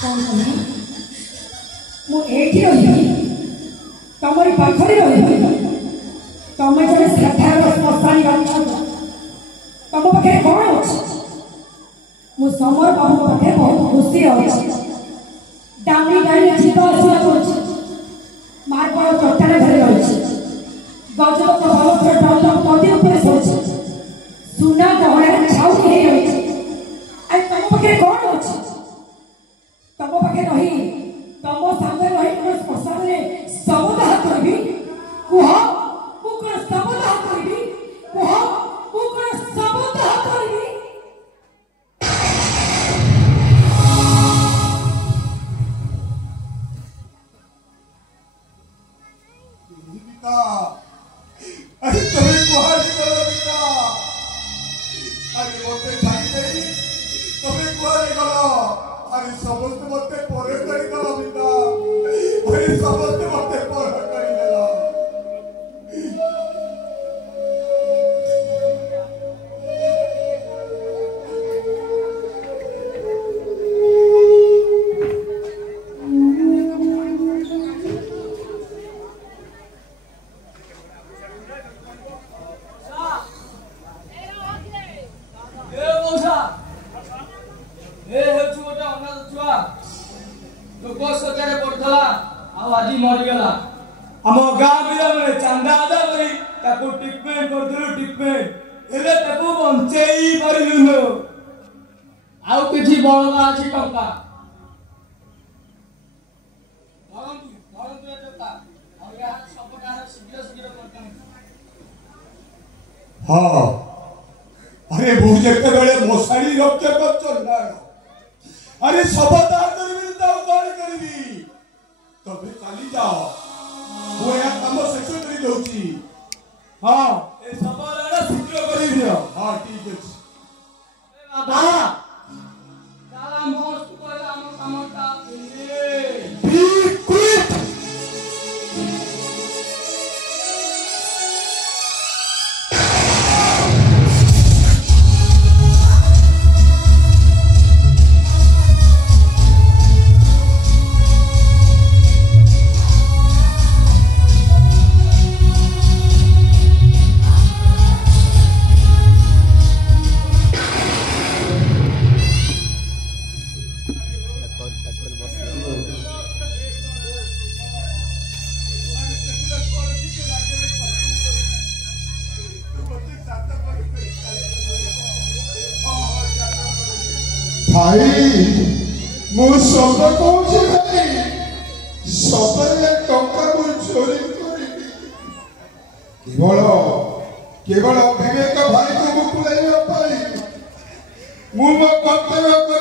कौन मुझे रही तमरी पाखरे रही तुम जब श्रद्धार स्मशानी तुम पाखे कौन अच्छे मु समर बाबू पाखे बहुत खुशी अच्छी दामी गाड़ी जीव आसा कर मार्बल चट्टान धरी रही गजब बलफर डल नदी उपर शोचे सुना गहना छाउनी हो रही तुम पाखे कौन अच्छे तुम पाखे रही तुम सामने रही श्मशान में सबदाह करी कह मुझे सबदाह करी कह मुझे सबदाह करी अरे तुम्हें गुहारी करो पिता अरे मोते छाड़ी गई तुम्हें गुहारी करो अरे समस्त मते परे करी करो पिता अरे समस्त मते परे करी देला मरीगला आम गाँ बिल चांदा आदा कर ट्रिटमेंट कर ट्रिटमेंट हेले बंचई पारिलुन आउ किछि बळगा अछि टंका हाँ अरे मुझे बेले मशाड़ी रक्षा कर चल अरे सबदा करबी तो कौन करबी तबे चली जाओ वो या काम शेष कर दउची हां ए सबदा शीघ्र करि दियो हां ठीक अछि बाबा साला मोस्ट को हम समझता बी क्विट भाई मु सब कहूँ भाई सबले टंका मु चोरी करी केवल केवल विवेक भाई को मुकुलाई पाई मु मो कर्तव्य